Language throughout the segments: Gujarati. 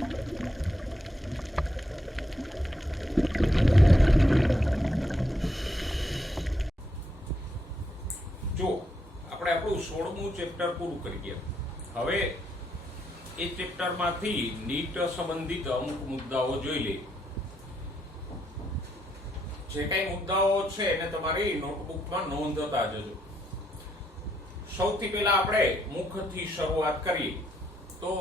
જો આપણે આપણું 16મું ચેપ્ટર પૂરું કરીએ. હવે એ ચેપ્ટરમાંથી નીટ સંબંધિત અમુક મુદ્દાઓ જોઈ લઈએ. જે કઈ મુદ્દાઓ છે એને તમારી નોટબુકમાં નોંધતા જજો. સૌથી પહેલા આપણે મુખથી શરૂઆત કરીએ તો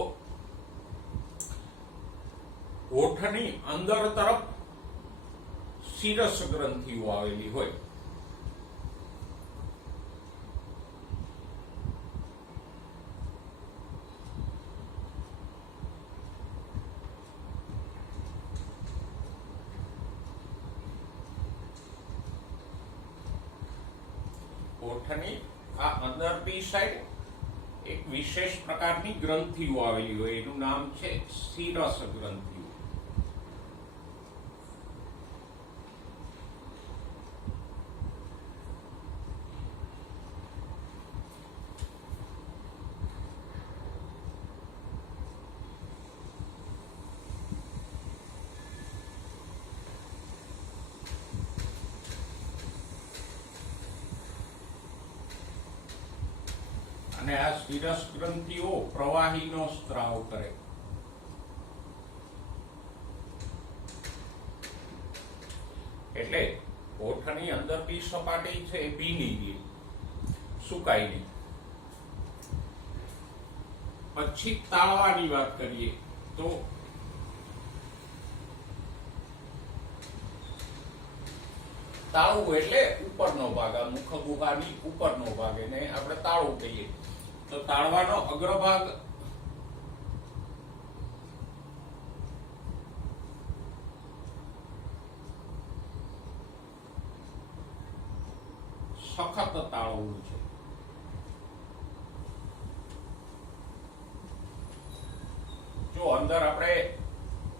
હોઠની અંદર તરફ શિરસ ગ્રંથિઓ આવેલી હોય. હોઠની આ અંદરની સાઈડ એક વિશેષ પ્રકારની ગ્રંથિઓ આવેલી હોય, એનું નામ છે શિરસ ગ્રંથિઓ. અને આ શિરસ ગ્રંથિઓ પ્રવાહીનો સ્ત્રાવ કરે. એટલે હોઠની અંદરની સપાટી છે એ ભીની ગઈ, સુકાઈ ગઈ. પછી તાળવાની વાત કરીએ તો તાળવું એટલે ઉપરનો ભાગ, આ મુખ ગુહાની ઉપરનો ભાગ, એને આપણે તાળવું કહીએ. તો તાળવાનો અગ્રભાગ સખત તાળવું છે. જો અંદર આપણે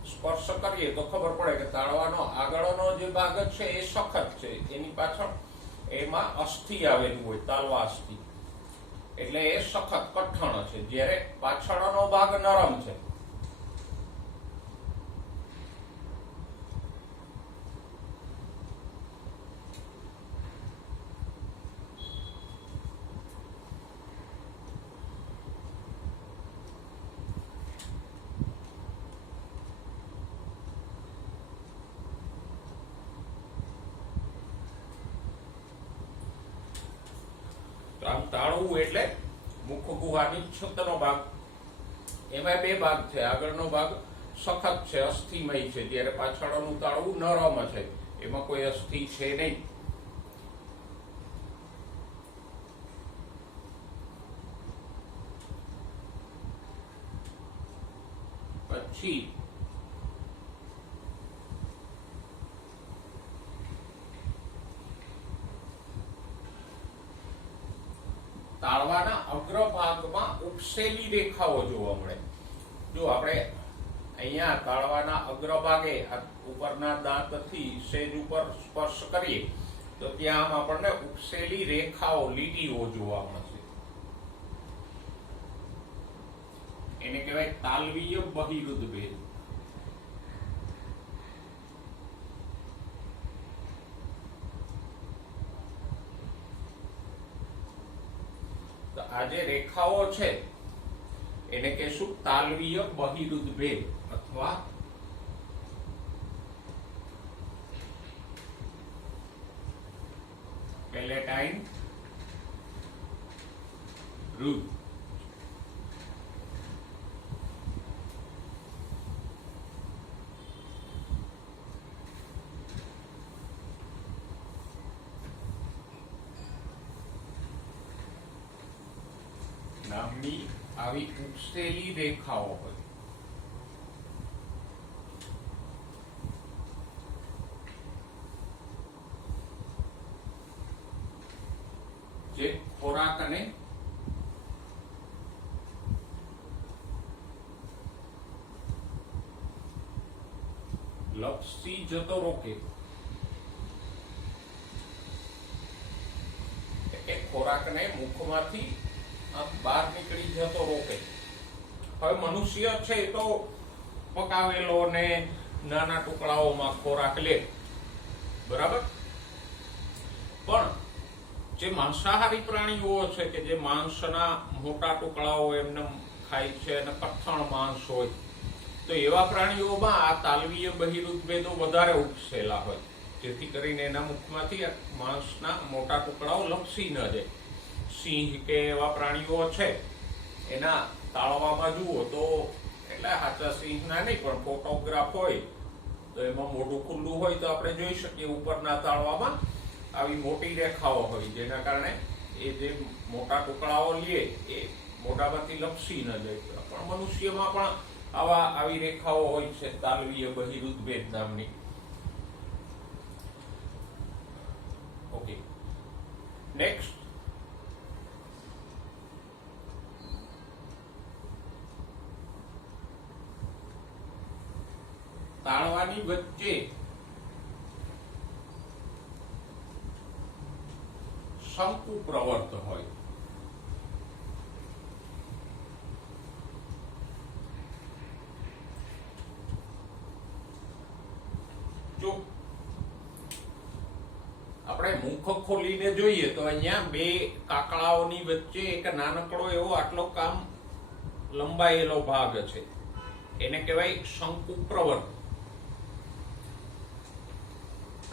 સ્પર્શ કરીએ તો ખબર પડે કે તાળવાનો આગળનો જે ભાગ છે એ સખત છે, એની પાછળ એમાં અસ્થિ આવેલું હોય, તાલવા અસ્થિ, એટલે એ સખત કઠણ છે, જ્યારે પાછળનો ભાગ નરમ છે. આમ તાળવું એટલે મુખ ગુહાની છતનો ભાગ, એમાં બે ભાગ છે. આગળનો ભાગ સખત છે, અસ્થિમય છે, જ્યારે પાછળનું તાળવું નરમ છે, એમાં કોઈ અસ્થિ છે નહીં. પછી તાળવાના અગ્રભાગમાં ઉપસેલી રેખાઓ જોવા મળે. જો આપણે અહીંયા તાળવાના અગ્રભાગે ઉપરના દાંતથી સેજ ઉપર સ્પર્શ કરીએ તો ત્યાં આમ આપણને ઉપસેલી રેખાઓ, લીટીઓ જોવા મળશે. એને કહેવાય તાલવીય બહિરુદ ભેદ. આ જે રેખાઓ છે એને કહેશું તાલવીય બહિરુદ ભેદ અથવા પેલેટાઇન રૂટ. નામની આવી ઉપસેલી રેખાઓ હોય. જે ખોરાકને લપસી જતો રોકે. ખોરાકને મુખમાંથી બહાર નીકળી જતો રોકે. હવે મનુષ્ય છે તો પકાવેલો ને નાના ટુકડાઓમાં ખોરાક લે, બરાબર. પણ જે માંસાહારી પ્રાણીઓ છે કે જે માંસના મોટા ટુકડાઓ એમને ખાય છે અને કઠણ માંસ હોય, તો એવા પ્રાણીઓમાં આ તાલવીય બહિરુદભેદો વધારે ઉપસેલા હોય, જેથી કરીને એના મુખમાંથી માંસના મોટા ટુકડાઓ લપસી ન જાય. સિંહ કે એવા પ્રાણીઓ છે એના તાળવામાં જુઓ તો, એટલે સાચા સિંહના નહીં પણ ફોટોગ્રાફ હોય તો એમાં મોઢું ખુલ્લું હોય તો આપણે જોઈ શકીએ ઉપરના તાળવામાં આવી મોટી રેખાઓ હોય, જેના કારણે એ જે મોટા ટુકડાઓ લે એ મોઢામાંથી લપસી ન જાય. પણ મનુષ્યમાં પણ આવી રેખાઓ હોય છે, તાલવીય બહિરુદભેદ નામની. Okay, next. તાળવાની વચ્ચે શંકુ પ્રવર્ત હોય. જો આપણે મુખ ખોલીને જોઈએ તો અહીંયા બે કાકડાઓની વચ્ચે એક નાનકડો એવો આટલો કામ લંબાયેલો ભાગ છે, એને કહેવાય શંકુ પ્રવર્ત.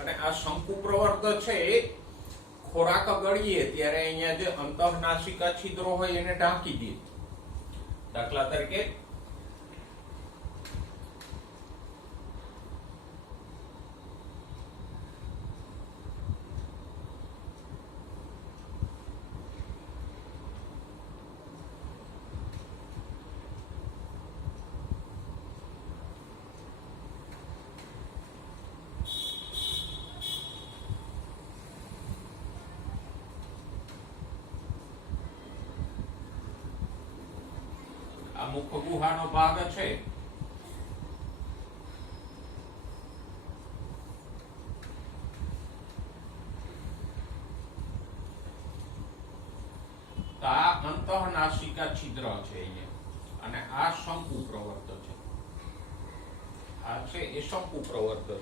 અને આ શંકુ પ્રવર્ત છે એ ખોરાક ગળીએ ત્યારે અહીંયા જે અંતઃનાસિકા છિદ્રો હોય એને ઢાંકી દે. દાખલા તરીકે આ મુખ ગુહાનો ભાગ છે, આ અંતઃનાસિકા છિદ્ર છે અહીંયા, અને આ શંકુ પ્રવર્ત છે. આ છે એ શંકુ પ્રવર્ત છે.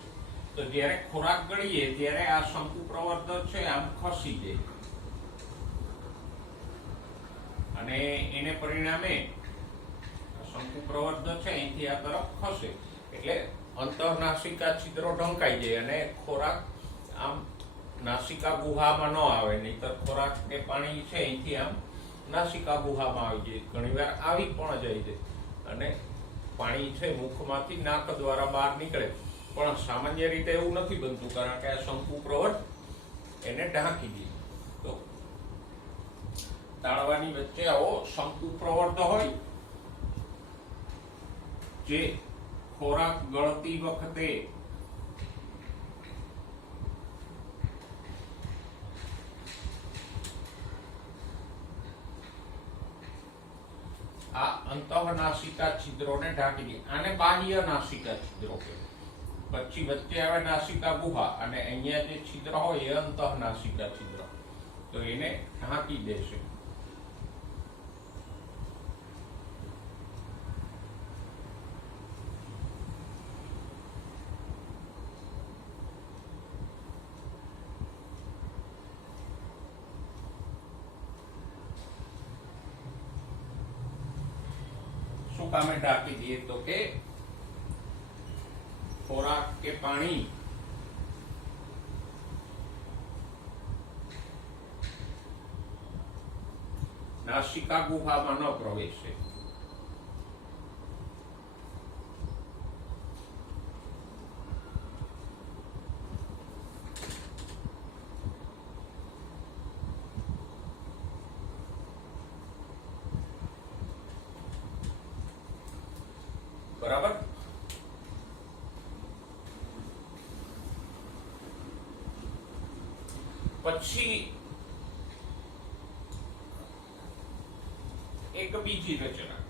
તો જ્યારે ખોરાક ગળીએ ત્યારે આ શંકુ પ્રવર્ત છે આમ ખસી જાય, અને એને પરિણામે શંકુ પ્રવર્ત છે અહીંથી આ તરફ ખસે એટલે અંતઃનાસિકા છિદ્રો ઢંકાઈ જાય અને ખોરાક આમ નાસિકા ગુહામાં ન આવે. નહીતર ખોરાક કે પાણી છે અહીંથી આમ નાસિકા ગુહામાં આવી જાય, ઘણીવાર આવી પણ જાય છે, અને પાણી છે મુખમાંથી નાક દ્વારા બહાર નીકળે. પણ સામાન્ય રીતે એવું નથી બનતું, કારણ કે આ શંકુ પ્રવર્ત એને ઢાંકી દે. તો તાળવાની વચ્ચે આવો શંકુ પ્રવર્ત હોય, જે ખોરાક ગળતી વખતે આ અંતઃનાસિકા છિદ્રોને ઢાંકી દે. આને બાહ્ય નાસિકા છિદ્રો કહેવાય. પછી વચ્ચે આવે નાસિકા ગુહા, અને અહીંયા જે છિદ્ર હોય એ અંતઃનાસિકા છિદ્ર, તો એને ઢાંકી દેશે. શું કામે ઢાંકી દઈએ? તો કે ખોરાક કે પાણી નાસિકા ગુહામાં ન પ્રવેશે. બરાબર. પછી એક બીજી રચના,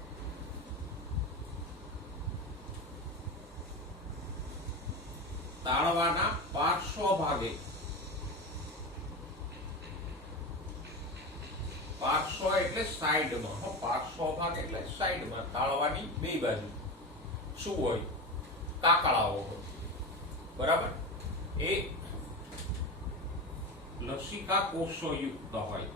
તાળવાના પાર્શ્વ ભાગે, પાર્શ્વ એટલે સાઈડમાં, પાર્શ્વ ભાગ એટલે સાઈડમાં, તાળવાની બે બાજુ શું હોય? કાકડાઓ હોય, બરાબર. એ લસિકા કોષો યુક્ત હોય.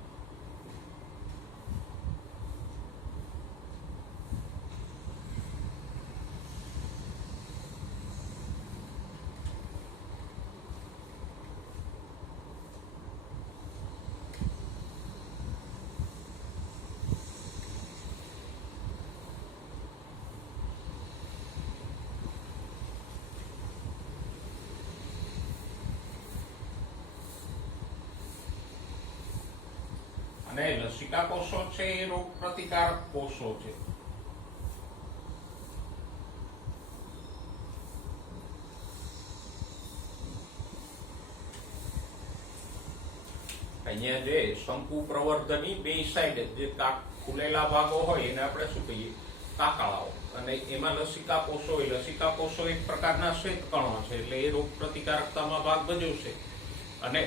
અને લસિકા કોષો છે એ રોગ પ્રતિકારક કોષો છે. અહીંયા જે શંકુ પ્રવર્ધની બે સાઈડ જે ખુલેલા ભાગો હોય એને આપણે શું કહીએ? કાકડાઓ. અને એમાં લસિકા કોષો હોય. લસિકા કોષો એક પ્રકારના શ્વેત કણો છે, એટલે એ રોગ પ્રતિકારકતામાં ભાગ ભજવશે. અને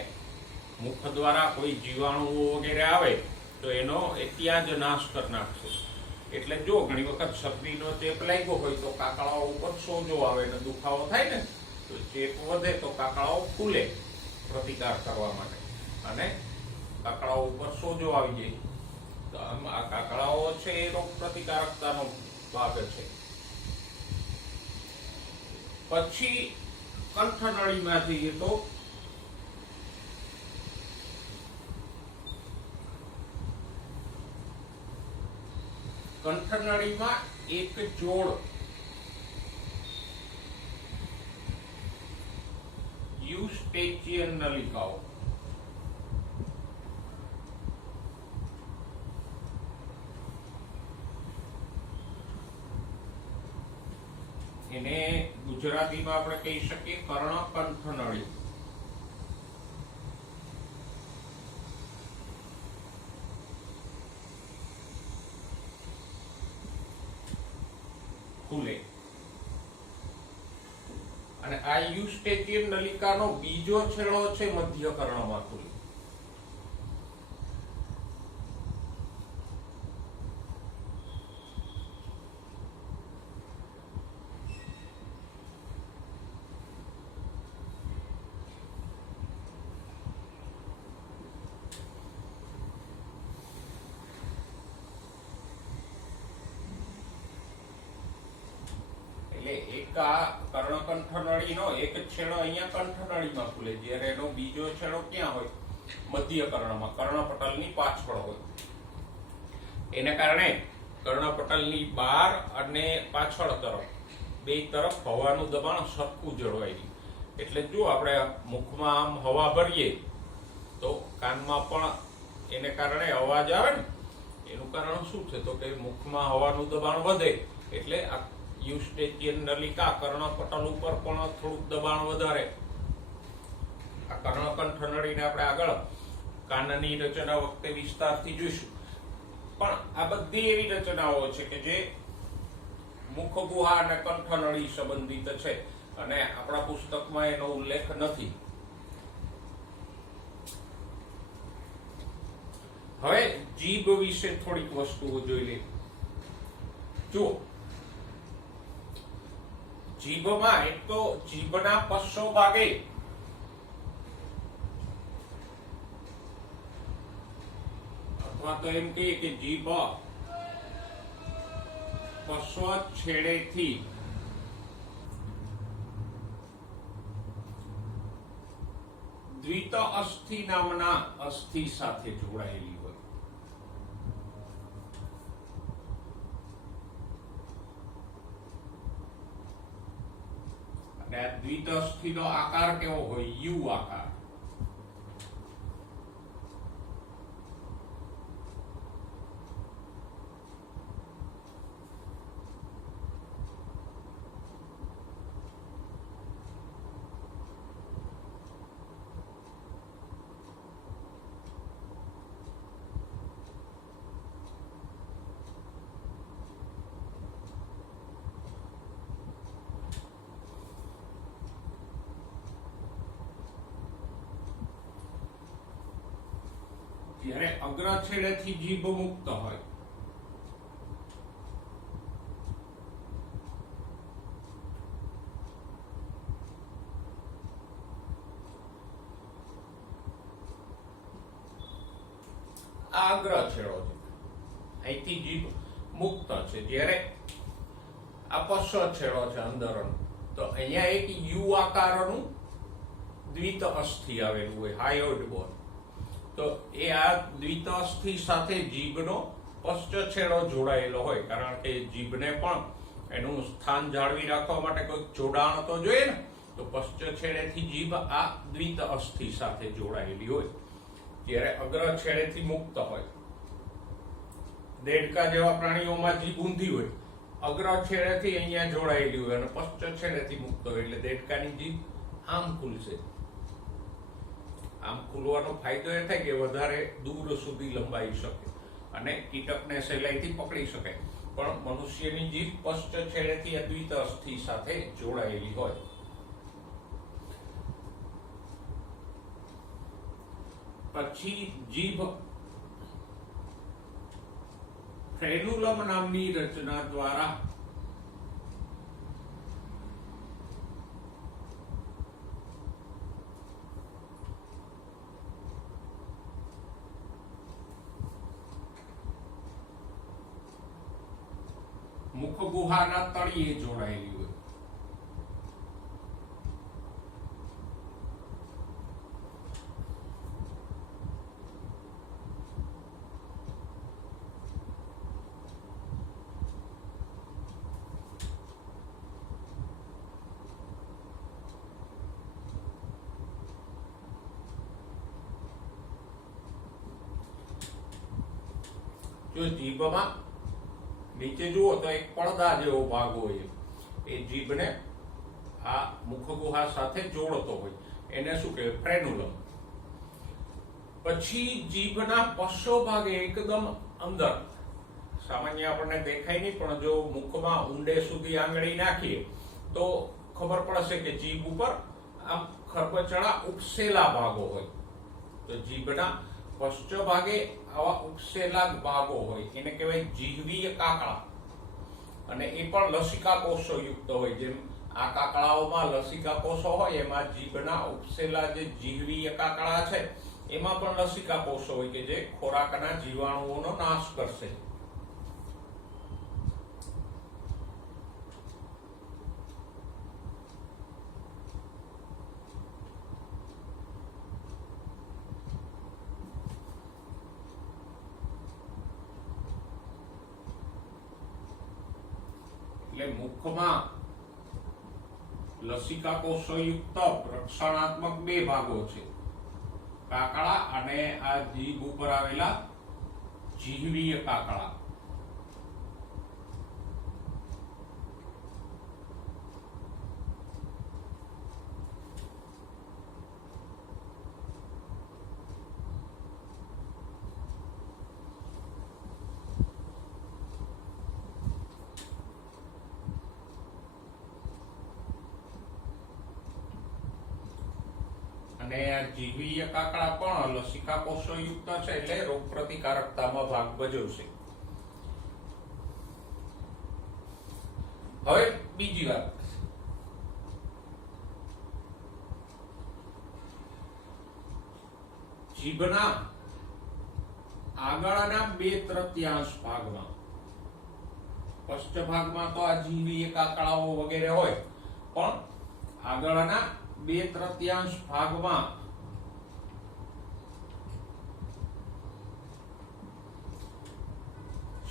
મુખ દ્વારા કોઈ જીવાણુઓ વગેરે આવે તો એનો એ ત્યાં જ નાશ કરી નાખશે. એટલે જો ઘણી વખત શરદીનો ચેપ લાગ્યો હોય તો કાકડાઓ ઉપર સોજો આવે ને દુખાવો થાય ને, તો ચેપ વધે તો કાકડાઓ ફૂલે પ્રતિકાર કરવા માટે, અને કાકડાઓ ઉપર સોજો આવી જાય. તો આમ આ કાકડાઓ છે એ રોગ પ્રતિકારકતાનો ભાગ છે. પછી કંઠનળીમાં જઈએ તો કંઠનળીમાં એક જોડ યુસ્ટેચિયન નલિકાઓ. એને ગુજરાતીમાં આપણે કહી શકીએ કર્ણકંઠનળી. ખુલે. અને આ યુસ્ટેચિયન નલિકાનો બીજો છેડો છે મધ્ય કર્ણમાં ખુલે. એક આ કર્ણકંઠનળીનો એક છેડો અહીંયા કંઠનળીમાં ખુલે, જ્યારે એનો બીજો છેડો ક્યાં હોય? મધ્ય કર્ણમાં, કર્ણપટલની પાછળ હોય. એને કારણે કર્ણપટલની બહાર અને પાછળ તરફ બે તરફ હવાનું દબાણ સરખું જળવાય છે. એટલે જો આપણે મુખમાં આમ હવા ભરીએ તો કાનમાં પણ એને કારણે અવાજ આવે ને, એનું કારણ શું છે? તો કે મુખમાં હવાનું દબાણ વધે એટલે આ યુસ્ટેચિયન નલિકા કર્ણપટલ ઉપર પણ થોડુંક દબાણ વધારે. આ કર્ણકંઠનળીને આપણે આગળ કાનની રચના વખતે વિસ્તારથી જોઈશું. પણ આ બધી એવી રચનાઓ છે કે જે મુખ ગુહા અને કંઠનળી સંબંધિત છે, અને આપણા પુસ્તકમાં એનો ઉલ્લેખ નથી. હવે જીભ વિશે થોડીક વસ્તુઓ જોઈ લે. જો જીભમાં એક તો જીભના પશ્ચો ભાગે અથવા તો એમ કહીએ કે જીભ પશ્ચ છેડેથી દ્વિત અસ્થિ નામના અસ્થિ સાથે જોડાયેલી હોય. અને આ દ્વિત અસ્થિનો આકાર કેવો હોય? યુ આકાર. જ્યારે અગ્ર છેડેથી જીભ મુક્ત હોય આ અગ્ર છેડો છે, અહીંથી જીભ મુક્ત છે. જ્યારે આ પશ્ચ છેડો છે અંદરનો, તો અહીંયા એક યુ આકારનું દ્વિત અસ્થિ આવેલું હોય, હાયોઇડ બોન. તો એ આ દ્વિત અસ્થિ સાથે જીભનો પશ્ચ છેડો જોડાયેલો હોય, કારણ કે જીભને પણ એનું સ્થાન જાળવી રાખવા માટે કોઈ જોડાણ તો જોઈએ ને. તો પશ્ચ છેડેથી જીભ આ દ્વિત અસ્થિ સાથે જોડાયેલી હોય. જ્યારે અગ્ર છેડેથી મુક્ત હોય, દેડકા જેવા પ્રાણીઓમાં જીભ ઊંધી હોય, અગ્ર છેડેથી અહીંયા જોડાયેલી હોય અને પશ્ચ છેડેથી મુક્ત હોય, એટલે દેડકાની જીભ આમ ખુલશે. આમ ખુલવાનો ફાયદો એ થાય કે વધારે દૂર સુધી લંબાઈ શકે અને કીટકને સહેલાઈથી પકડી શકે. પણ મનુષ્યની જીભ પશ્ચ છેડેથી આ દ્વિત અસ્થિ સાથે જોડાયેલી હોય. પછી જીભ ફ્રેન્યુલમ નામની રચના દ્વારા મુખ ગુહાના તળિયે જોડાયેલી હોય. જો જીભમાં નીચે જુઓ તો એક પડદા જેવો ભાગ હોય, એ જીભને આ મુખ ગુહા સાથે જોડતો હોય, એને શું કહેવાય? ફ્રેન્યુલમ. પછી જીભના પશ્ચો ભાગે એકદમ અંદર, સામાન્ય આપણને દેખાય નહીં, પણ જો મુખમાં ઊંડે સુધી આંગળી નાખીએ તો ખબર પડશે કે જીભ ઉપર આમ ખરબચડા ઉપસેલા ભાગો હોય. તો જીભના પશ્ચ ભાગે આવા ઉપસેલા ભાગો હોય, એને કહેવાય જીહવીય કાકડા. અને એ પણ લસિકા કોષો યુક્ત હોય. જેમ આ કાકડાઓમાં લસિકા કોષો હોય, એમાં જીભના ઉપસેલા જે જીહવીય કાકડા છે એમાં પણ લસિકા કોષો હોય કે જે ખોરાકના જીવાણુઓનો નાશ કરશે. મુખમાં લસિકા કોષો યુક્ત રક્ષણાત્મક બે ભાગો છે, કાકડા અને આ જીભ ઉપર આવેલા જીહવીય કાકડા. અને આ જીહવીય કાકડા પણ લસિકા કોષો યુક્ત છે, એટલે રોગ પ્રતિકારકતામાં ભાગ ભજવશે. હવે બીજી વાત, જીભના આગળના 2/3 ભાગમાં, પશ્ચ ભાગમાં તો આ જીહવીય કાકડાઓ વગેરે હોય, પણ આગળના 2/3 ભાગમાં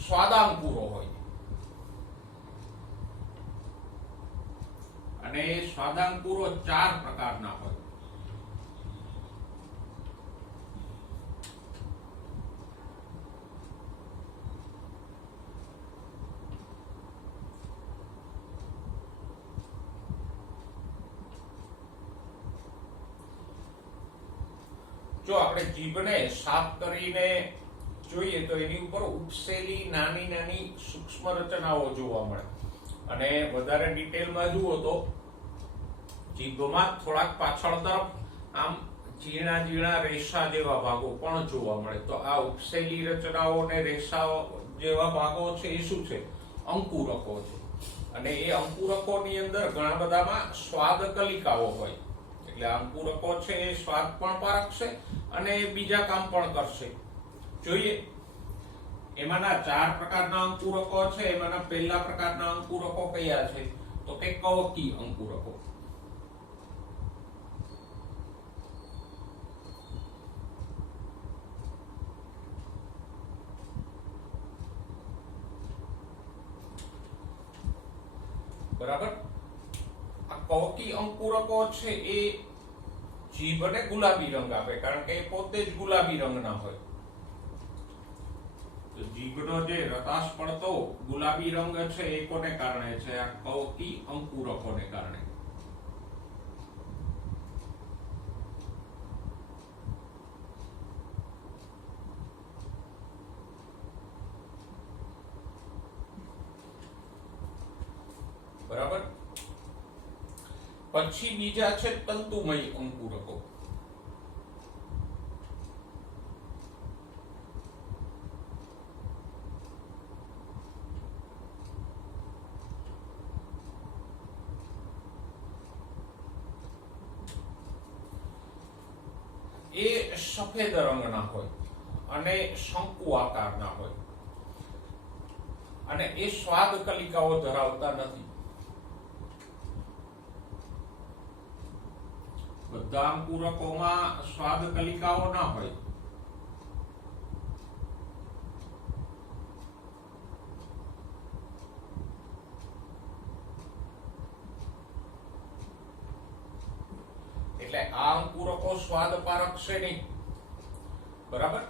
સ્વાદાંકુરો હોય. અને એ સ્વાદાંકુરો 4 પ્રકારના હોય. જો આપણે જીભને સાફ કરીને જોઈએ તો એની ઉપર ઉપસેલી નાની નાની સૂક્ષ્મ રચનાઓ જોવા મળે. અને વધારે ડિટેલમાં જુઓ તો જીભમાં થોડાક પાછળ તરફ આમ ઝીણા ઝીણા રેસા જેવા ભાગો પણ જોવા મળે. તો આ ઉપસેલી રચનાઓ અને રેસાઓ જેવા ભાગો છે એ શું છે? અંકુરકો છે. અને એ અંકુરકોની અંદર ઘણા બધામાં સ્વાદ કલિકાઓ હોય. એટલે અંકુરકો છે એ સ્વાદ પણ પારખશે અને બીજા કામ પણ કરશે. જોઈએ. એમાંના 4 પ્રકારના અંકુરકો છે. એમાંના પહેલા પ્રકારના અંકુરકો કયા છે? તો કે કવકી અંકુરકો. બરાબર. આ કવકી અંકુરકો છે એ જીભને ગુલાબી રંગ આપે, કારણ કે એ પોતે જ ગુલાબી રંગના હોય. તો જીભનો જે રતાશ પડતો ગુલાબી રંગ છે એ કોને કારણે છે? આ કવકી અંકુરકોને કારણે. બરાબર. પછી બીજા છે તંતુમય અંકુરકો. એ સફેદ રંગના હોય અને શંકુ આકારના હોય અને એ સ્વાદ કલિકાઓ ધરાવતા નથી. બધા અંકુરકોમાં સ્વાદ કલિકાઓ ના હોય. એટલે આ અંકુરકો સ્વાદ પારક છે નહીં. બરાબર.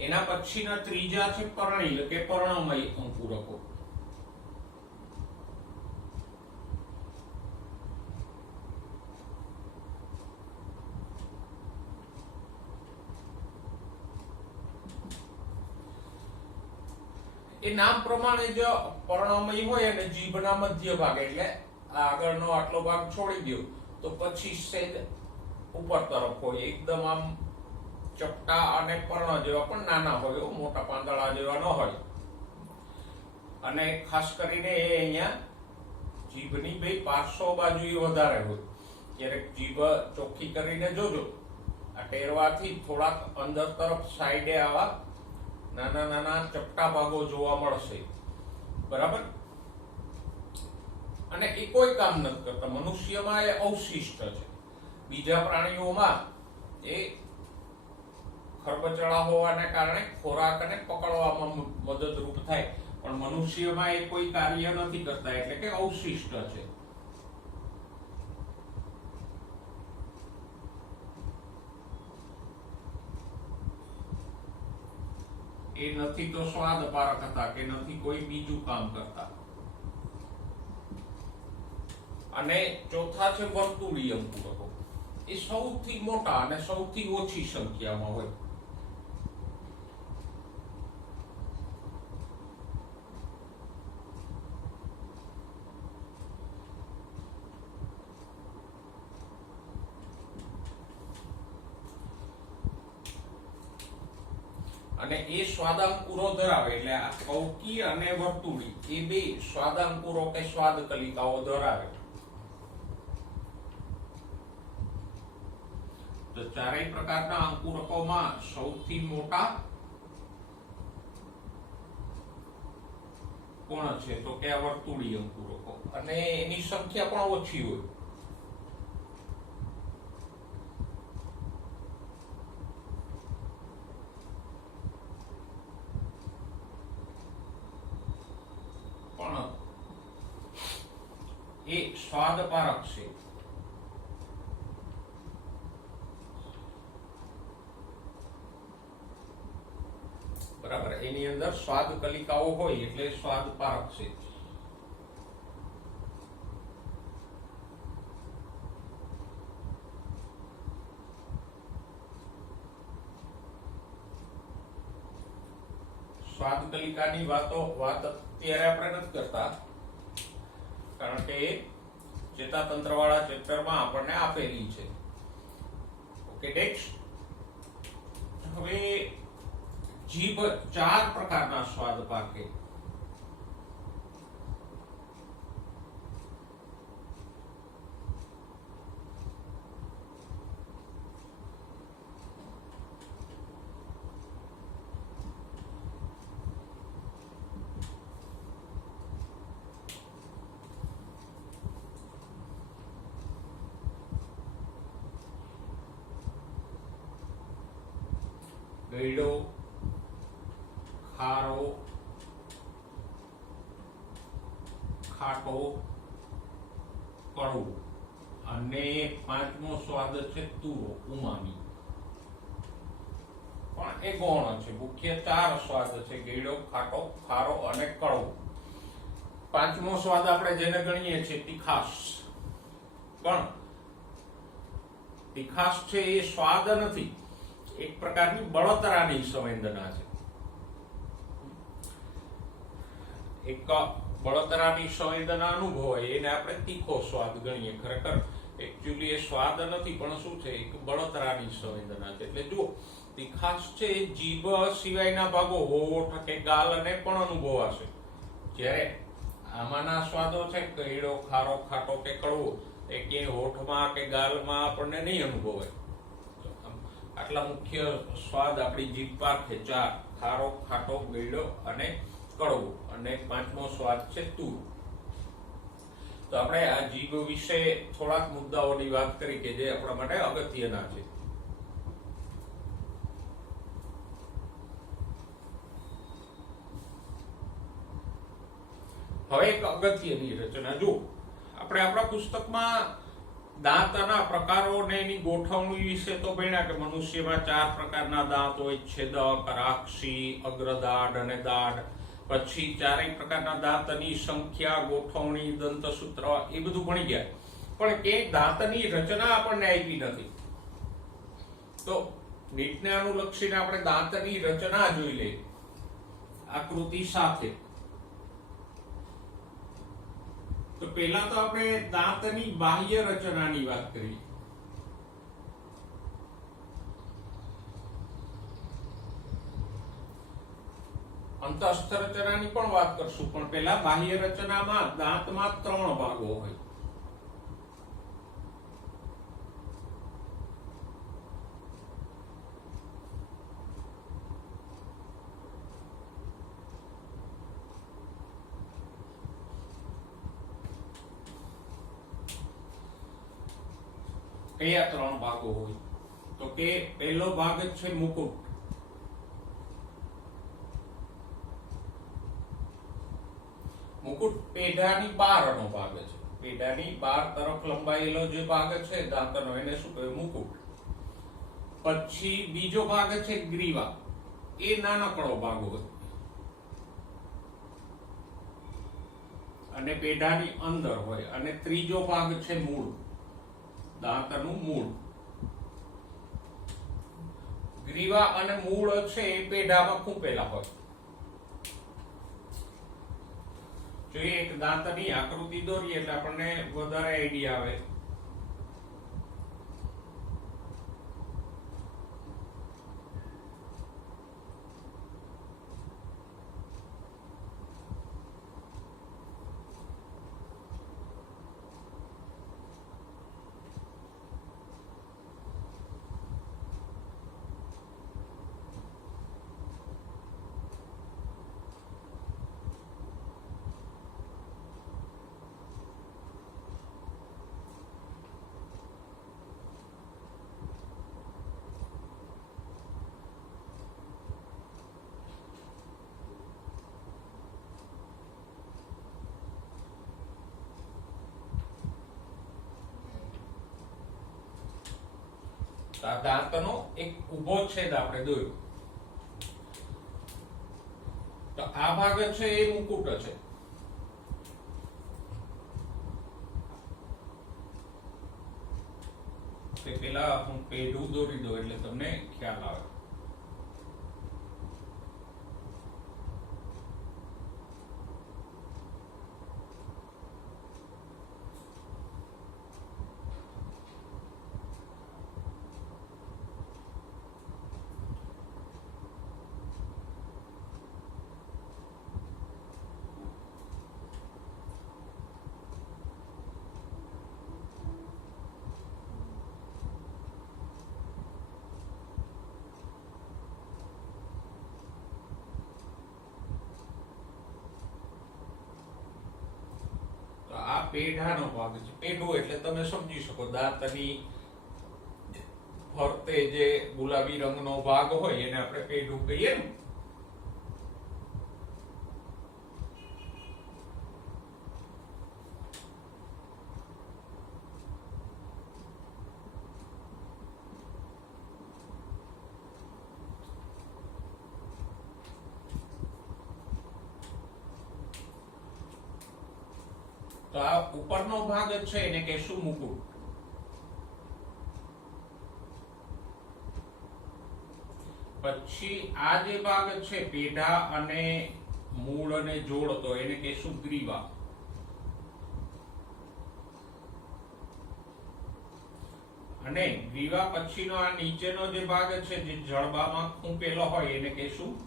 એના પછીના ત્રીજા છે પર્ણિલ કે પર્ણમય અંકુરકો. એ નામ પ્રમાણે જ પર્ણમય હોય અને જીભના મધ્ય ભાગે, એટલે આગળનો આટલો ભાગ છોડી દો તો પછી સેજ ઉપર તરફ હોય, એકદમ આમ ચપટા અને પર્ણ જેવા પણ નાના હોય, મોટા પાંદડા જેવા ન હોય. અને ખાસ કરીને એ અહીંયા જીભની બે પાર્શ્વ બાજુ વધારે હોય. ક્યારેક જીભ ચોખ્ખી કરીને જોજો, આ ટેરવાથી થોડાક અંદર તરફ સાઈડે આવા નાના નાના ચપટા ભાગો જોવા મળશે. બરાબર. અને એ કોઈ કામ નથી કરતા. મનુષ્યમાં એ અવશિષ્ટ છે. બીજા પ્રાણીઓમાં એ ખરબચડા હોવાને કારણે ખોરાકને પકડવામાં મદદરૂપ થાય, પણ મનુષ્યમાં એ કોઈ કાર્ય નથી કરતા, એટલે કે અવશિષ્ટ છે. એ નથી તો સ્વાદ પારક હતા કે નથી કોઈ બીજું કામ કરતા. અને ચોથા છે વર્તુળી અંકુરકો. એ સૌથી મોટા અને સૌથી ઓછી સંખ્યામાં હોય. અને એ સ્વાદાંકુરો ધરાવે, એટલે આ કવકી અને વર્તુળી એ બે સ્વાદાંકુરો કે સ્વાદ કલિકાઓ ધરાવે. તો ચારેય પ્રકારના અંકુરકોમાં સૌથી મોટા કોણ છે? તો કે આ વર્તુળી અંકુરકો, અને એની સંખ્યા પણ ઓછી હોય. એ સ્વાદ પારક છે. બરાબર. એની અંદર સ્વાદ કલિકાઓ હોય એટલે સ્વાદ પારક છે. સ્વાદ કલિકાની વાત અત્યારે આપણે નથી કરતા, કારણ કે ચેતાતંત્ર વાળા ચેપ્ટરમાં આપણને આપેલી છે. Okay, next. હવે જીભ 4 પ્રકારના સ્વાદ પાકે. ગળ્યો, ખારો, ખાટો, કડવું. અને પાંચમો સ્વાદ છે તુરો, ઉમામી. પણ એ ગૌણ છે. મુખ્ય ચાર સ્વાદ છે: ગળ્યો, ખાટો, ખારો અને કડવો. પાંચમો સ્વાદ આપણે જેને ગણીએ છીએ તીખાશ. પણ તીખાશ છે એ સ્વાદ નથી, એક પ્રકારની બળતરાની સંવેદના છે. એક બળતરાની સંવેદના અનુભવાય એને આપણે તીખો સ્વાદ ગણીએ. ખરેખર એકચ્યુઅલી એ સ્વાદ નથી, પણ શું છે, એક બળતરાની સંવેદના છે. એટલે જુઓ, તીખાશ છે એ જીભ સિવાયના ભાગો, હોઠ કે ગાલ અને પણ અનુભવાશે. જ્યારે આમાંના સ્વાદો છે ગળ્યો, ખારો, ખાટો કે કડવો, એ ક્યાંય હોઠમાં કે ગાલમાં આપણને નહીં અનુભવાય. આટલા મુખ્ય સ્વાદ આપણી જીભ પારખે: ચાર, ખારો, ખાટો, ગળ્યો અને કડવો. અને પાંચમો સ્વાદ છે તુર. તો આપણે આ જીભ વિશે થોડાક મુદ્દાઓની વાત કરી કે જે આપણા માટે અગત્યના છે. હવે એક અગત્યની રચના જુઓ. આપણે આપણા પુસ્તકમાં દાંતના પ્રકારો અને એની ગોઠવણી વિશે તો ભણ્યા કે મનુષ્યમાં 4 પ્રકારના દાંત હોય: છેદક, રાક્ષી, અગ્રદાઢ અને દાઢ. પછી 4 પ્રકારના દાંતની સંખ્યા, ગોઠવણી, દંતસૂત્ર, એ બધું ભણી ગયા. પણ કે દાંતની રચના આપણને આપી નથી. તો નીટને અનુલક્ષીને આપણે દાંતની રચના જોઈ લઈએ આકૃતિ સાથે. તો પહેલા તો આપણે દાંતની બાહ્ય રચનાની વાત કરીએ. અંતસ્થ રચનાની પણ વાત કરશું, પણ પહેલા બાહ્ય રચનામાં દાંતમાં 3 ભાગો હોય. કયા 3 ભાગો હોય? તો કે પહેલો ભાગ છે મુકુટ. મુકુટ પેઢાની બહારનો ભાગ છે. પેઢાની બહાર તરફ લંબાયેલો જે ભાગ છે દાંતનો, એને શું કહેવાય? મુકુટ. પછી બીજો ભાગ છે ગ્રીવા. એ નાનકડો ભાગ હોય અને પેઢાની અંદર હોય. અને ત્રીજો ભાગ છે મૂળ, દાંતનું મૂળ. ગ્રીવા અને મૂળ છે એ પેઢામાં ખૂંપેલા હોય. જો એક દાંતની આકૃતિ દોરીએ એટલે આપણને વધારે આઈડિયા આવે. દાંતનો એક ઊભો છેદ આપણે દોર્યો. તો આ ભાગ છે એ મુકુટ છે. તે પેલા હું પેઢું દોરી દઉં એટલે તમને ખ્યાલ આવે. પેઢાનો ભાગ છે. પેઢું એટલે તમે સમજી શકો દાંતની ફરતે જે ગુલાબી રંગનો ભાગ હોય એને આપણે પેઢું કહીએ ને. તો આ ઉપરનો ભાગ છે એને કહેશું મુકુટ. પછી આ જે ભાગ છે પેઢા અને મૂળ અને જોડતો એને કહેશું ગ્રીવા. અને ગ્રીવા પછીનો આ નીચેનો જે ભાગ છે જે જડબામાં ખૂંપેલો હોય એને કહેશું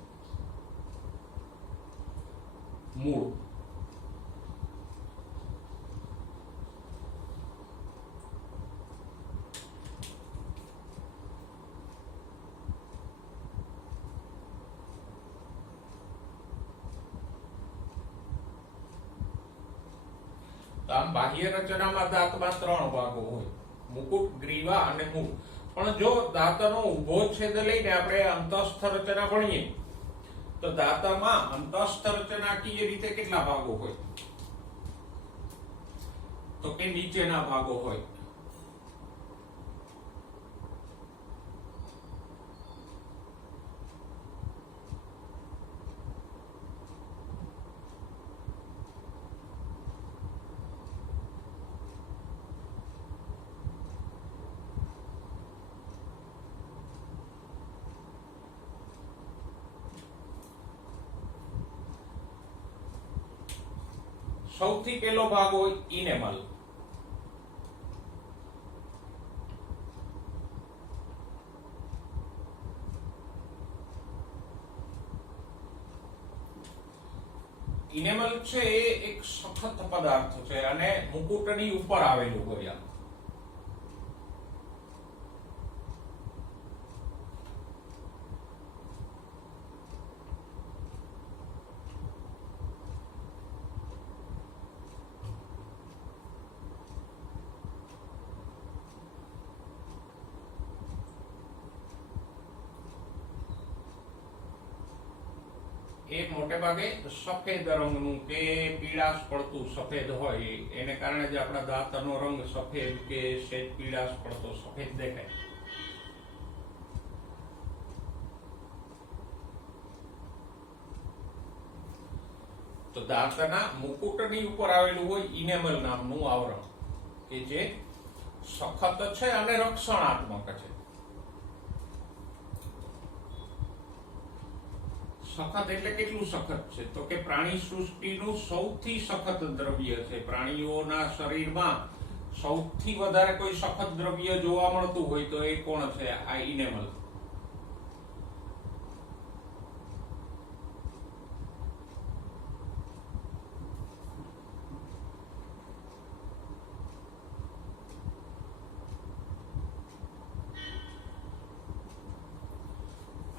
મૂળ. આમ બાહ્ય રચનામાં દાંતમાં 3 ભાગો હોય, મુકુટ, ગ્રીવા અને મૂળ. પણ જો દાંતનો ઊભો છેદ લઈને આપણે અંતસ્થ રચના ભણીએ તો દાંતમાં અંતસ્થ રચનાકીય રીતે કેટલા ભાગો હોય? તો કે નીચેના ભાગો હોય. સૌથી પહેલો ભાગ હોય ઇનેમલ. ઇનેમલ છે એ એક સખત પદાર્થ છે અને મુકુટની ઉપર આવેલું હોય. એ મોટે ભાગે સફેદ રંગનું કે પીળાશ પડતું સફેદ હોય, એને કારણે જ આપણા દાંતનો રંગ સફેદ કે સેજ પીળાશ પડતો સફેદ દેખાય. તો દાંતના મુકુટની ઉપર આવેલું હોય ઇનેમલ નામનું આવરણ કે જે સખત છે અને રક્ષણાત્મક છે. સખત એટલે કેટલું સખત છે? તો કે પ્રાણી સૃષ્ટિનું સૌથી સખત દ્રવ્ય છે. પ્રાણીઓના શરીરમાં સૌથી વધારે કોઈ સખત દ્રવ્ય જોવા મળતું હોય તો એ કોણ છે? આ ઇનેમલ.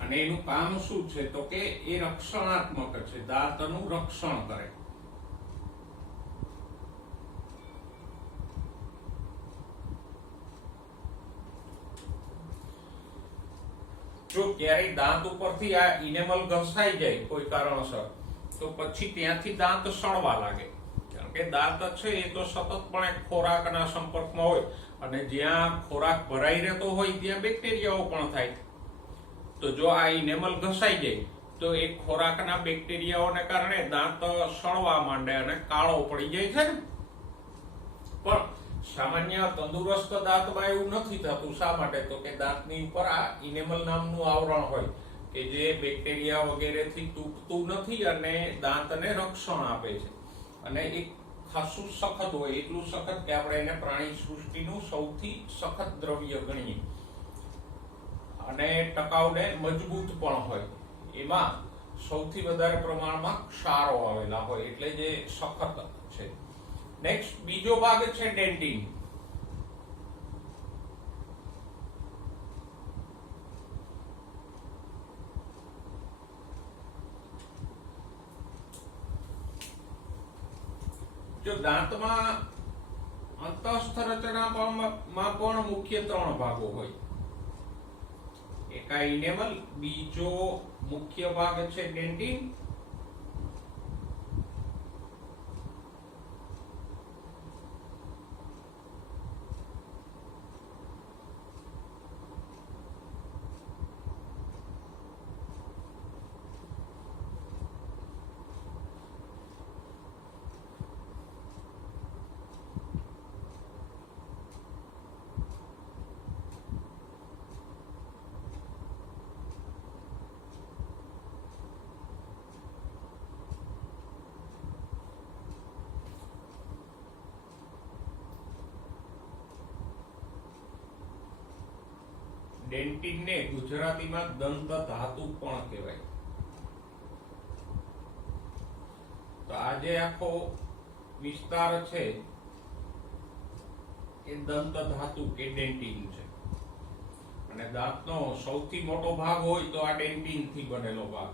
અને એનું કામ શું છે? તો કે એ રક્ષણાત્મક છે, દાંતનું રક્ષણ કરે. જો ક્યારેય દાંત ઉપરથી આ ઇનેમલ ઘસાઈ જાય કોઈ કારણસર તો પછી ત્યાંથી દાંત સડવા લાગે. કારણ કે દાંત છે એ તો સતતપણે ખોરાકના સંપર્કમાં હોય અને જ્યાં ખોરાક ભરાઈ રહેતો હોય ત્યાં બેક્ટેરિયાઓ પણ થાય. તો જો આ ઇનેમલ ઘસાઈ જાય તો એ ખોરાકના બેક્ટેરિયાઓને કારણે દાંત સડવા માંડે અને કાળો પડી જાય છે ને. પણ સામાન્ય તંદુરસ્ત દાંતમાં એવું નથી થતું. શા માટે? તો કે દાંતની ઉપર આ ઇનેમલ નામનું આવરણ હોય કે જે બેક્ટેરિયા વગેરેથી તૂટતું નથી અને દાંતને રક્ષણ આપે છે. અને એ ખાસું સખત હોય, એટલું સખત કે આપણે એને પ્રાણી સૃષ્ટિનું સૌથી સખત દ્રવ્ય ગણીએ. અને ટકાઉ ને મજબૂત પણ હોય. એમાં સૌથી વધારે પ્રમાણમાં ક્ષારો આવેલા હોય એટલે જે સખત છે. નેક્સ્ટ બીજો ભાગ છે ડેન્ટિન. જો દાંતમાં અંતસ્થ રચનામાં પણ મુખ્ય 3 ભાગો હોય. એક આ ઇનેમલ, બીજો મુખ્ય ભાગ છે ડેન્ટિન, ડેન્ટિન ને ગુજરાતીમાં દંત ધાતુ પણ કહેવાય. તો આ જે આખો વિસ્તાર છે એ દંત ધાતુ કે ડેન્ટિન છે. અને દાંતનો સૌથી મોટો ભાગ હોય તો આ ડેન્ટિન થી બનેલો ભાગ.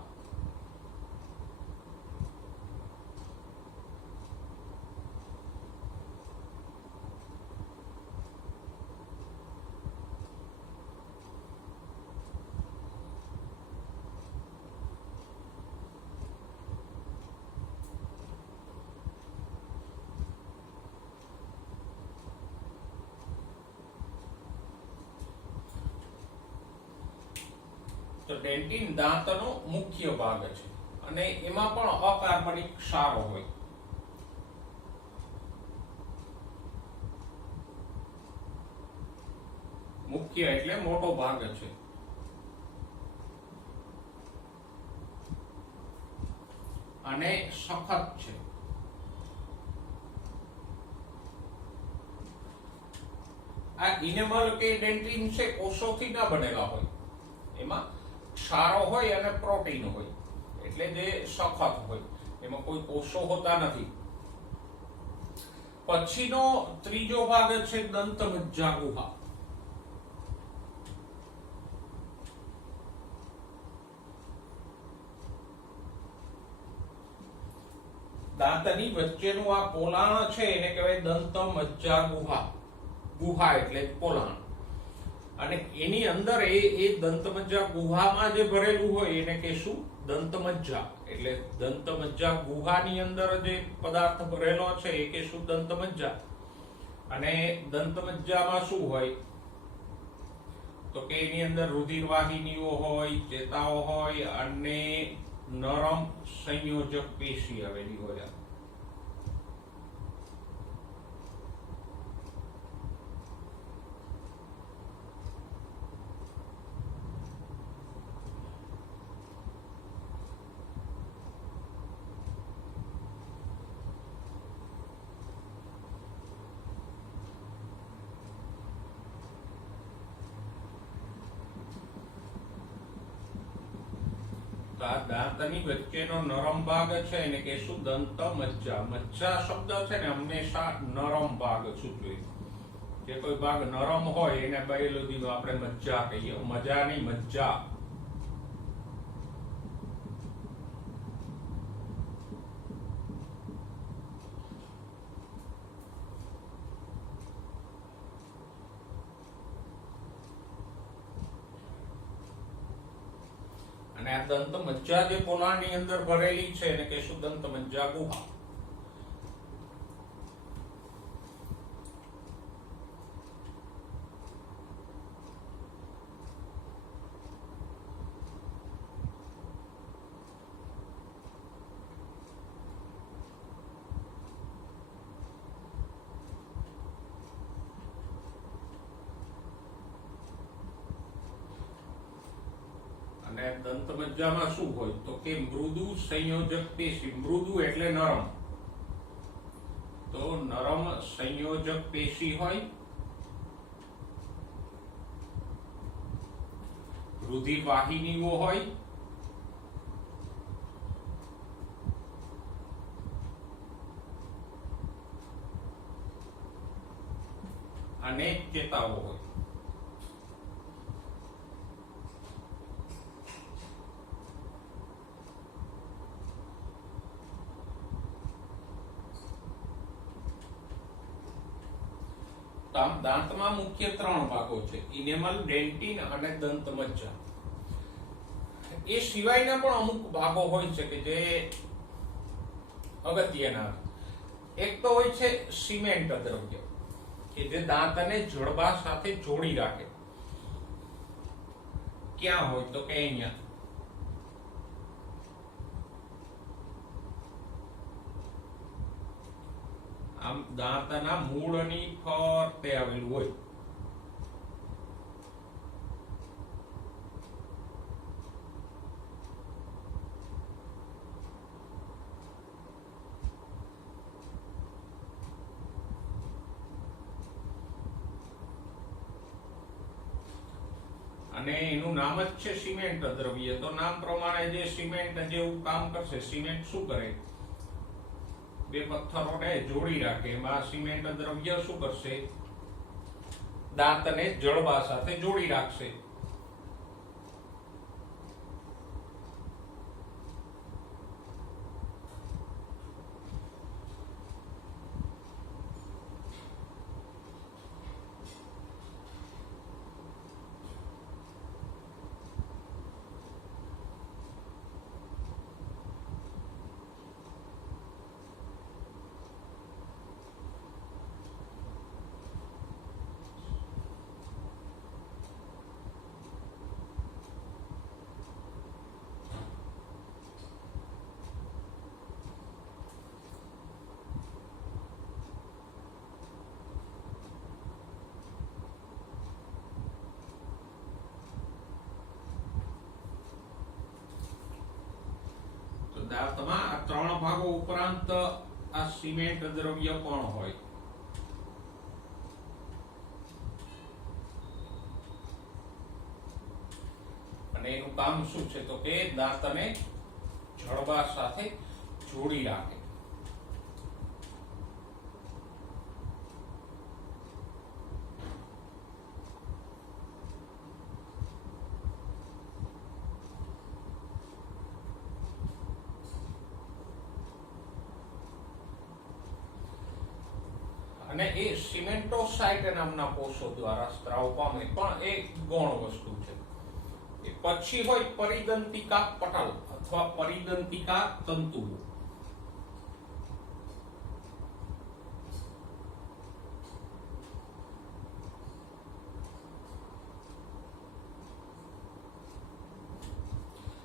તો ડેન્ટિન દાંતનો મુખ્ય ભાગ છે અને એમાં પણ અકાર્બનિક ક્ષારો હોય. મુખ્ય એટલે મોટો ભાગ છે. અને સખત છે. આ ઇનેમલ કે ડેન્ટિન છે કોષોથી ના બનેલા હોય. એમાં ક્ષારો હોય અને પ્રોટીન હોય એટલે જે સખત હોય. એમાં કોઈ કોષો હોતા નથી. પછીનો ત્રીજો ભાગ છે દંતમજ્જા ગુહા. દાંતની વચ્ચેનું આ પોલાણ છે એને કહેવાય દંતમજ્જા ગુહા. ગુહા એટલે પોલાણ. અને એની અંદર એ દંતમજ્જા ગુહામાં જે ભરેલું હોય એને કહેશું દંતમજ્જા. એટલે દંતમજ્જા ગુહાની અંદર જે પદાર્થ ભરેલો છે એ કહેશું દંતમજ્જા. અને દંતમજ્જામાં શું હોય તો કે એની અંદર રુધિર વાહિનીઓ હોય, ચેતાઓ હોય અને નરમ સંયોજક પેશી આવેલી હોય. દાંતની વચ્ચેનો નરમ ભાગ છે એને કહેશું દંતમજ્જા. મજ્જા શબ્દ છે ને હંમેશા નરમ ભાગ સૂચવે. જે કોઈ ભાગ નરમ હોય એને બાયોલોજીમાં આપણે મજ્જા કહીએ. મજા નહીં, મજ્જા. અને આ દંતમજ્જા જે પોલાણની અંદર ભરેલી છે એને કહેશું દંતમજ્જા ગુહા. અને દંતમજ્જામાં શું હોય તો કે મૃદુ સંયોજક પેશી. મૃદુ એટલે નરમ. તો નરમ સંયોજક પેશી હોય, રુધિર વાહિનીઓ હોય અને ચેતાઓ હોય. દાંતમાં મુખ્ય ત્રણ ભાગો છે: ઇનેમલ, ડેન્ટિન અને દંતમજ્જા. એ સિવાયના પણ અમુક ભાગો હોય છે કે જે અગત્યના. એક તો હોય છે સિમેન્ટ દ્રવ્ય કે જે દાંતને જડબા સાથે જોડી રાખે. ક્યાં હોય તો કે અહીંયા આમ દાંતના મૂળની ફરતે આવેલું હોય. અને એનું નામ જ છે સિમેન્ટ દ્રવ્ય. તો નામ પ્રમાણે જે સિમેન્ટ જેવું કામ કરશે. સિમેન્ટ શું કરે? બે પથ્થરોને જોડી રાખે. એમાં સિમેન્ટ દ્રવ્ય શું કરશે? દાંતને જડબા સાથે જોડી રાખશે. દાંતમાં આ ત્રણ ભાગો ઉપરાંત આ સિમેન્ટ દ્રવ્ય પણ હોય. અને એનું કામ શું છે તો કે દાંતને જડબા સાથે જોડી રાખે. અને એ સિમેન્ટોસાઇટ નામના કોષો દ્વારા સ્ત્રાવ પામે. પણ એ ગૌણ વસ્તુ છે. એ પછી હોય પરિદંતિકા પટલ અથવા પરિદંતિકા તંતુઓ.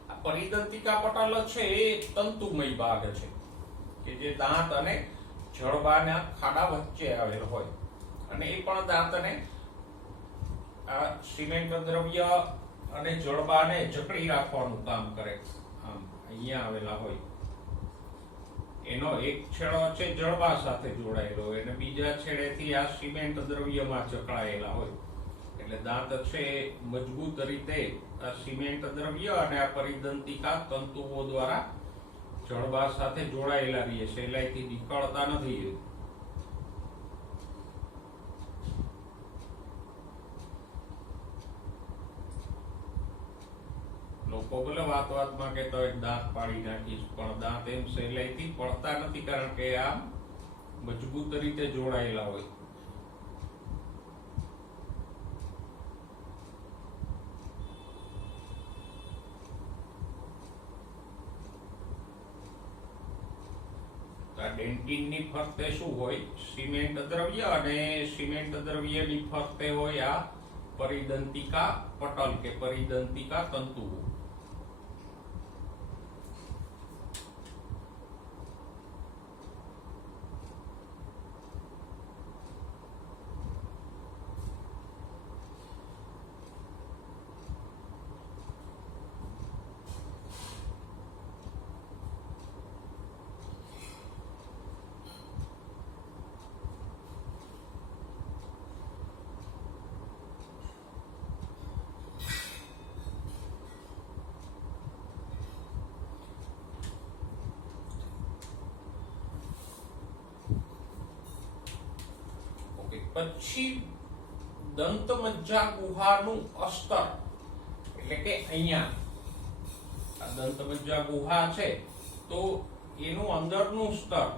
આ પરિદંતિકા પટલ છે એ તંતુમય ભાગ છે કે જે દાંત અને જડબાના ખાડા વચ્ચે આવેલ હોય. અને એ પણ દાંતને આ સિમેન્ટ દ્રવ્ય અને જડબાને જકડી રાખવાનું કામ કરે. આમ અહીંયા આવેલા હોય. એનો એક છેડો છે જડબા સાથે જોડાયેલો હોય અને બીજા છેડેથી આ સિમેન્ટ દ્રવ્યમાં જકડાયેલા હોય. એટલે દાંત છે મજબૂત રીતે આ સિમેન્ટ દ્રવ્ય અને આ પરિદંતિકા તંતુઓ દ્વારા જડબા સાથે જોડાયેલા રહીએ. સહેલાઈથી નીકળતા નથી. લોકો બોલે વાતમાં કે તો એક દાંત પાડી નાખીશ, પણ દાંત એમ સહેલાઈથી પડતા નથી કારણ કે આ મજબૂત રીતે જોડાયેલા હોય. ડેન્ટિનની ફરતે શું હોય? સિમેન્ટ દ્રવ્ય અને સિમેન્ટ દ્રવ્યની ફરતે હોય આ પરિદંતિકા પટલ કે પરિદંતિકા તંતુઓ. પછી દંતમજ્જા ગુહાનું અસ્તર એટલે કે અહીંયા આ દંતમજ્જા ગુહા છે તો એનું અંદરનું સ્તર,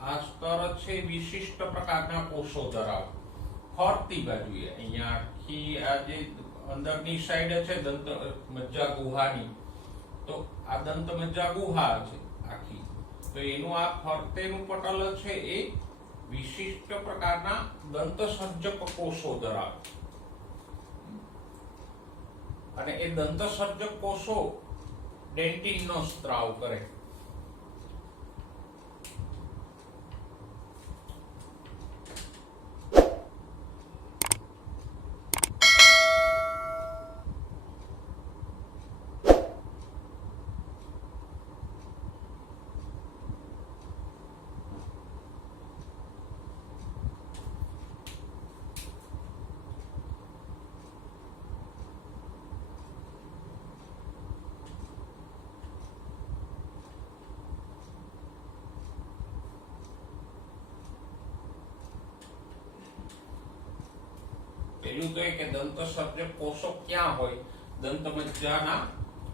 આ સ્તર છે વિશિષ્ટ પ્રકારના કોષો ધરાવે. ફરતી બાજુએ અહીંયા આખી આ જે અંદરની સાઈડ છે દંત મજ્જા ગુહાની, તો આ દંત મજ્જા ગુહા છે આખી, તો એનું આ ફરતેનું પટલ છે એ વિશિષ્ટ પ્રકારના દંત સર્જક કોષો ધરાવે, અને એ દંત સર્જક કોષો ડેન્ટિનનો સ્ત્રાવ કરે. પેલું તો એ કે દંત સર્જક કોષો ક્યાં હોય? દંત મજ્જાના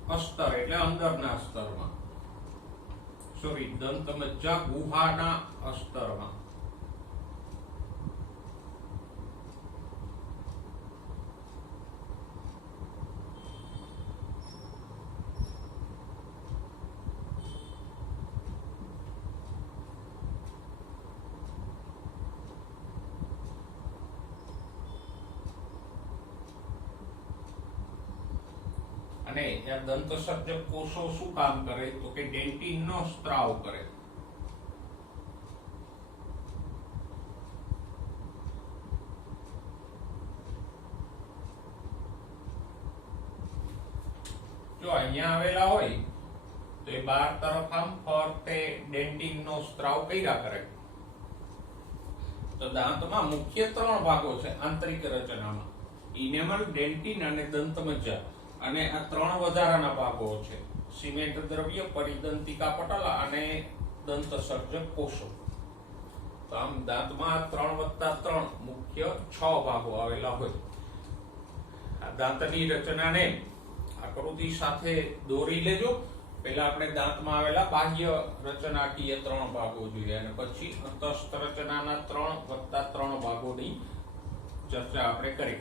અસ્તર એટલે અંદરના સ્તરમાં, સોરી દંત મજ્જા ગુહાના અસ્તરમાં. અને આ દંત સર્જક કોષો શું કામ કરે? તો કે ડેન્ટિનનો સ્ત્રાવ કરે. જો અહીંયા આવેલા હોય તો એ બહાર તરફ આમ ફરતે ડેન્ટિનનો સ્ત્રાવ કર્યા કરે. તો દાંતમાં મુખ્ય 3 ભાગો છે આંતરિક રચનામાં: ઇનેમલ, ડેન્ટિન અને દંતમજ્જા. અને આ 3 વધારાના ભાગો છે: સિમેન્ટ દ્રવ્ય, પરિદંતિકા પટલ અને દંત સર્જક કોષો. તો આમ દાંતમાં 3+3 મુખ્ય 6 ભાગો આવેલા હોય. આ દાંતની રચનાને આકૃતિ સાથે દોરી લેજો. પહેલા આપણે દાંતમાં આવેલા બાહ્ય રચનાકીય 3 ભાગો જોઈએ, અને પછી અંતસ્થ રચનાના 3+3 ભાગોની ચર્ચા આપણે કરી.